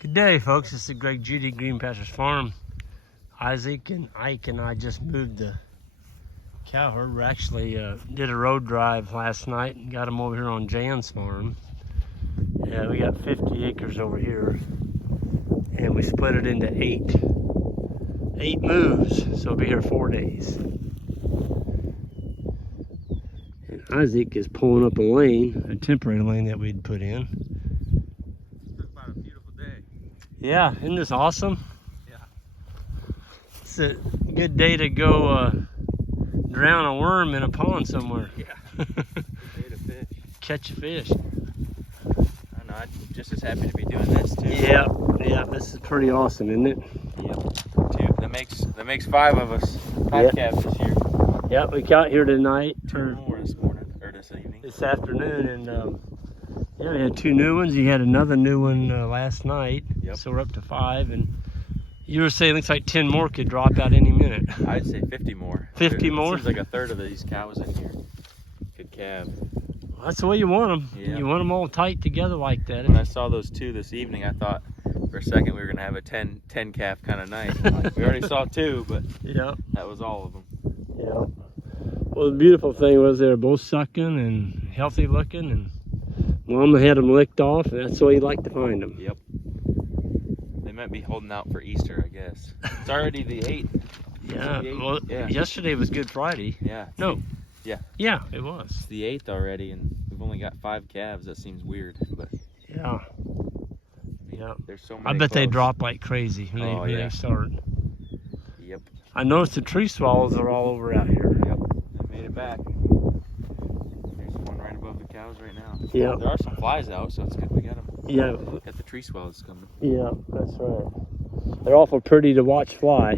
Good day, folks. This is Greg Judy, Green Pastures Farm. Isaac and Ike and I just moved the cow herd. We actually did a road drive last night and got them over here on Jan's farm. Yeah, we got 50 acres over here, and we split it into eight moves, so we'll be here 4 days. And Isaac is pulling up a lane, a temporary lane that we'd put in. Talk about a beautiful day. Yeah, isn't this awesome? Yeah. It's a good day to go drown a worm in a pond somewhere. Yeah. Good day to fish. Catch a fish. I know, I'm just as happy to be doing this too. Yeah, this is pretty awesome, isn't it? Yep. Two. That makes 5 of us. 5 calves this year. Yeah, we got here tonight. 2 more this morning, or this evening. This afternoon, and yeah, we had 2 new ones. You had another new one last night. Yep. So we're up to 5, and you were saying it looks like 10 more could drop out any minute. I'd say 50 more. 50 more? Seems like a third of these cows in here. Good calf. Well, that's the way you want them. Yeah. You want them all tight together like that. When I saw those 2 this evening, I thought for a second we were going to have a 10 calf kind of night. Like, we already saw 2, but yeah, that was all of them. yeah. Well, the beautiful thing was they were both sucking and healthy looking, and Mama had them licked off, and that's the way you like to find them. Yep. They might be holding out for Easter, I guess. It's already the 8th. Yeah, The 8th. well, Yeah. yesterday was Good Friday. Yeah. No. Yeah. Yeah, it was. It's the 8th already, and we've only got 5 calves. That seems weird, but Yeah. Yeah. there's so many. I bet they close. drop like crazy when Oh, they yeah. start. Yep. I noticed the tree swallows are all over out here. Yep. They made it back. There's one right above the cows right now. Yeah. There are some flies out, so it's good we got them. Yeah. Got the tree swallows coming. Yeah, that's right. They're awful pretty to watch fly.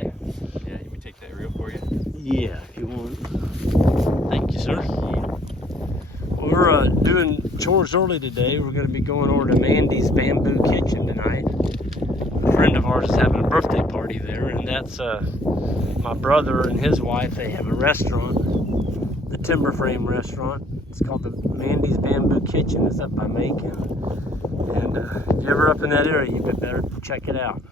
Yeah. Let me take that reel for you. Yeah, if you want. Thank you, sir. We're doing chores early today. We're going to be going over to Mandy's Bamboo Kitchen tonight. A friend of ours is having a birthday party there, and that's my brother and his wife. They have a restaurant, the Timber Frame restaurant. It's called the Mandy's Bamboo Kitchen. It's up by Macon. And if you're ever up in that area, you better check it out.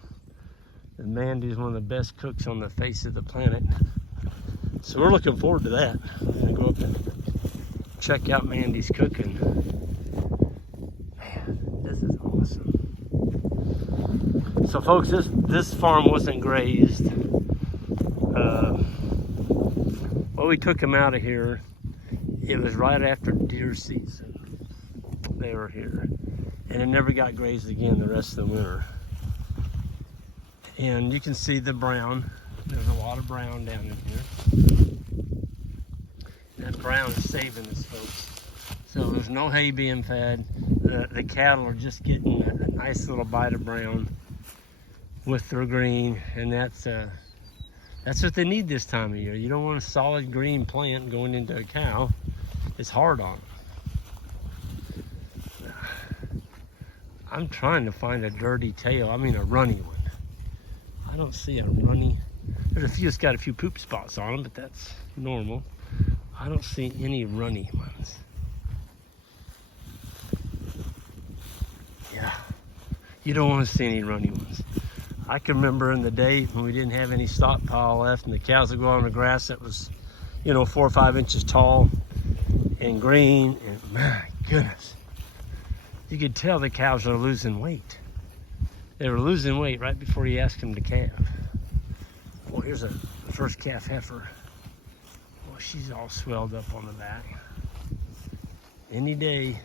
And Mandy's one of the best cooks on the face of the planet. So we're looking forward to that. We're gonna go up and check out Mandy's cooking. Man, this is awesome. So folks, this farm wasn't grazed. Well, we took them out of here. It was right after deer season. They were here. And it never got grazed again the rest of the winter. And you can see the brown. There's a lot of brown down in here. That brown is saving us, folks. So there's no hay being fed. The cattle are just getting a nice little bite of brown with their green, and that's what they need this time of year. You don't want a solid green plant going into a cow. It's hard on them. I'm trying to find a dirty tail. I mean a runny one. I don't see a runny. There's a few that's got a few poop spots on them, but that's normal. I don't see any runny ones. Yeah, you don't want to see any runny ones. I can remember in the day when we didn't have any stockpile left, and the cows would go on the grass that was, 4 or 5 inches tall and green, and my goodness, you could tell the cows are losing weight. They were losing weight right before you asked them to calve. Well, here's the first calf heifer. Well, she's all swelled up on the back. Any day.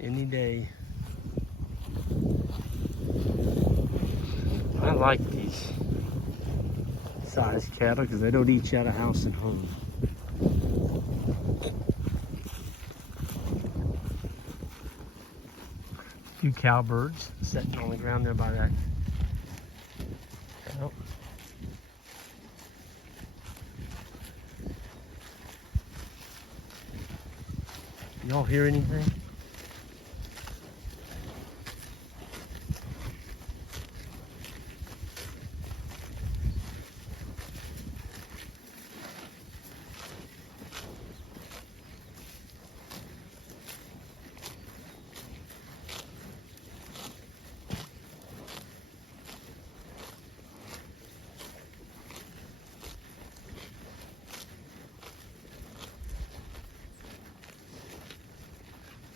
Any day. I like these size cattle because they don't eat you out of house and home. A few cowbirds sitting on the ground there by that. Well, y'all hear anything?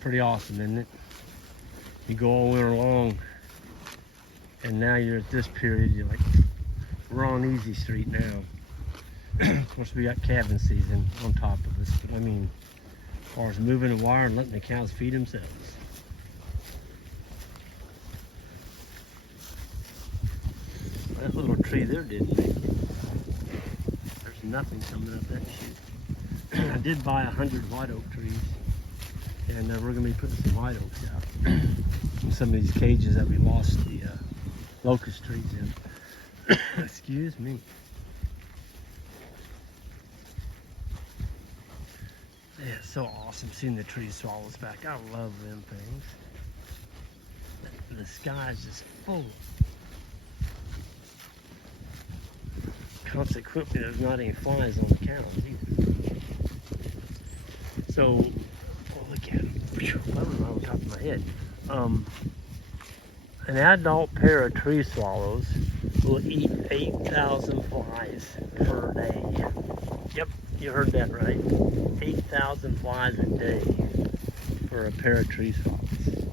Pretty awesome, isn't it? You go all winter long, and now you're at this period, you're like, we're on easy street now. Of course, we got calving season on top of us, but I mean, as far as moving the wire and letting the cows feed themselves. That little tree there didn't make it. There's nothing coming up that chute. I did buy 100 white oak trees, and we're going to be putting some white oaks out in some of these cages that we lost the locust trees in. Excuse me. Yeah, it's so awesome seeing the tree swallows back. I love them things. The sky is just full. Consequently, there's not any flies on the cows either. So, oh, look at them. That was on top of my head. An adult pair of tree swallows will eat 8,000 flies per day. Yep, you heard that right. 8,000 flies a day for a pair of tree swallows.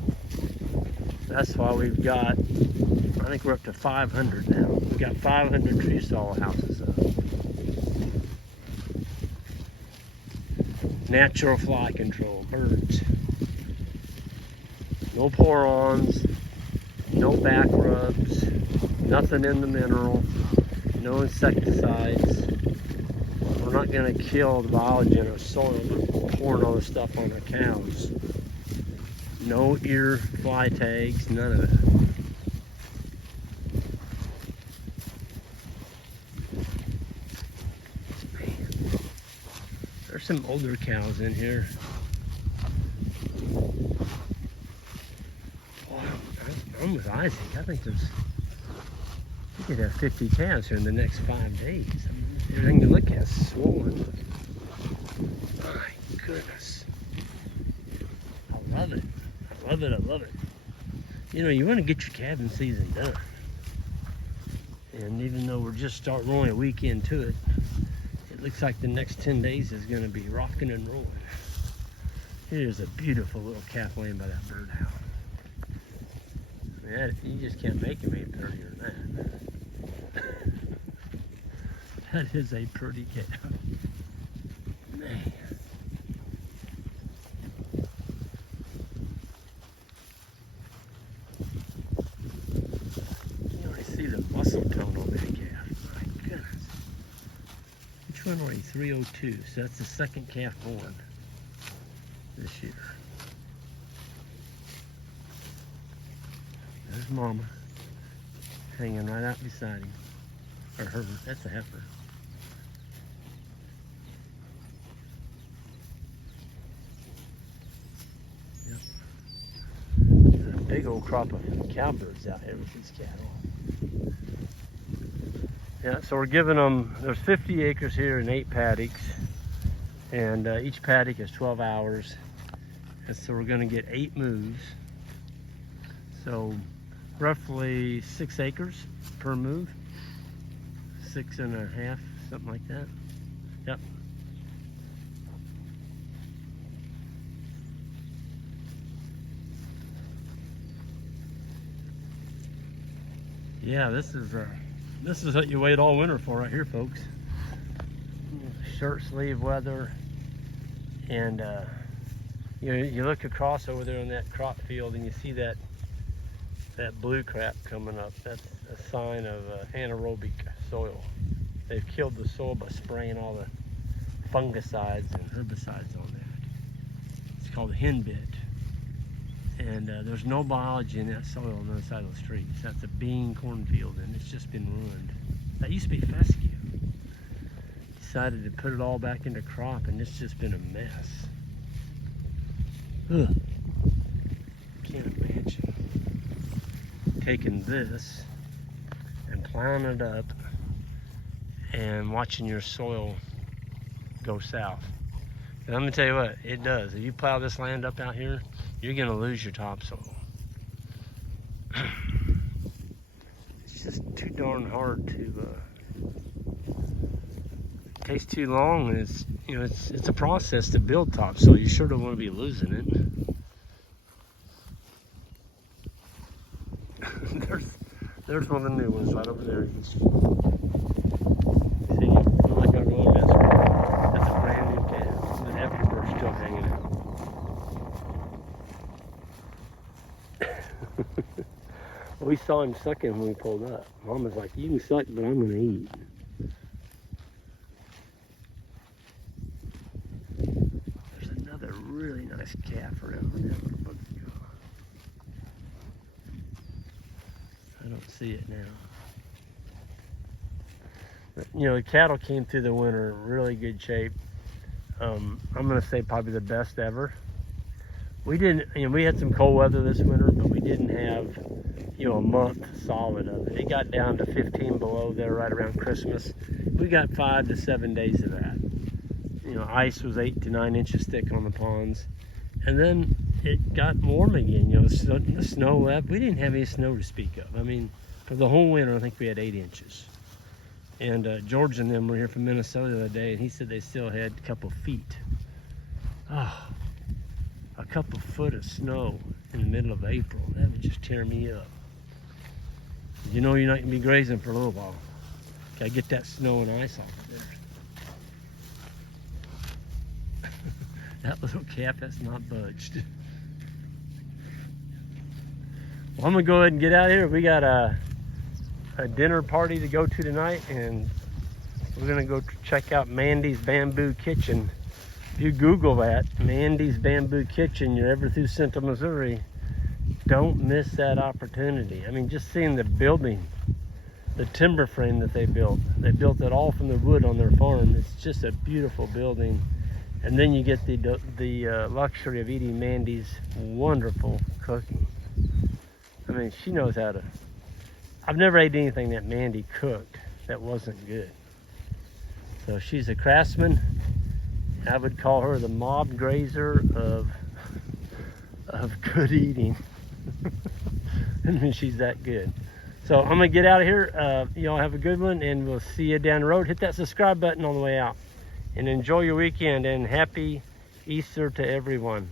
That's why we've got, I think we're up to 500 now. We've got 500 tree swallow houses up. Natural fly control, birds. No pour-ons, no back rubs, nothing in the mineral, no insecticides. We're not going to kill the biology in our soil by pouring all this stuff on our cows. No ear fly tags, none of that. There's some older cows in here. I'm with Isaac. I think we could have 50 calves here in the next 5 days. I mean, everything you look at is swollen. My goodness. I love it. I love it. I love it. You know, you want to get your calving season done. And even though we're just only a week into it, it looks like the next 10 days is going to be rocking and rolling. Here's a beautiful little calf laying by that birdhouse. Man, you just can't make him any prettier than that. That is a pretty calf. Man. You already see the muscle tone on that calf. My goodness. Which one are you? 302. So that's the second calf born this year. There's Mama hanging right out beside him. Or her. That's a heifer. Yep. There's a big old crop of cowbirds out here with these cattle. Yeah, so we're giving them, there's 50 acres here and 8 paddocks. And each paddock is 12 hours. And so we're going to get 8 moves. So roughly 6 acres per move. 6.5, something like that. Yep. Yeah, this is what you wait all winter for right here, folks. Shirt sleeve weather, and you look across over there in that crop field and you see that blue crap coming up. That's a sign of anaerobic soil. They've killed the soil by spraying all the fungicides and herbicides on that. It's called henbit. And there's no biology in that soil on the other side of the streets. That's a bean cornfield, and it's just been ruined. That used to be fescue. Decided to put it all back into crop, and it's just been a mess. Ugh. Can't imagine taking this and plowing it up and watching your soil go south. And I'm gonna tell you what, it does. If you plow this land up out here, you're gonna lose your topsoil. It's just too darn hard to. It takes too long, and it's a process to build topsoil. You sure don't want to be losing it. there's one of the new ones right over there. See, I'm not gonna go mess with it. That's a brand new calf. The afterbird's still hanging out. We saw him sucking when we pulled up. Mom was like, "You can suck, but I'm gonna eat." There's another really nice calf around there. I don't see it now. But, you know, the cattle came through the winter in really good shape. I'm gonna say probably the best ever. We didn't, you know, we had some cold weather this winter, but we didn't have, you know, a month solid of it. It got down to 15 below there right around Christmas. We got 5 to 7 days of that. You know, ice was 8 to 9 inches thick on the ponds. And then it got warm again, you know, the snow left. We didn't have any snow to speak of. I mean, for the whole winter, I think we had 8 inches. And George and them were here from Minnesota the other day, and he said they still had a couple feet. Oh, a couple foot of snow in the middle of April. That would just tear me up. You know you're not gonna be grazing for a little while. Gotta get that snow and ice off of there. That little calf has not budged. Well, I'm gonna go ahead and get out of here. We got a dinner party to go to tonight, and we're gonna go check out Mandy's Bamboo Kitchen. If you Google that, Mandy's Bamboo Kitchen, you're ever through Central Missouri, don't miss that opportunity. I mean, just seeing the building, the timber frame that they built it all from the wood on their farm. It's just a beautiful building. And then you get the luxury of eating Mandy's wonderful cooking. I mean, she knows how to. I've never ate anything that Mandy cooked that wasn't good. So she's a craftsman. I would call her the mob grazer of good eating. I mean, she's that good. So I'm gonna get out of here. Y'all have a good one, and we'll see you down the road. Hit that subscribe button on the way out, and enjoy your weekend, and happy Easter to everyone.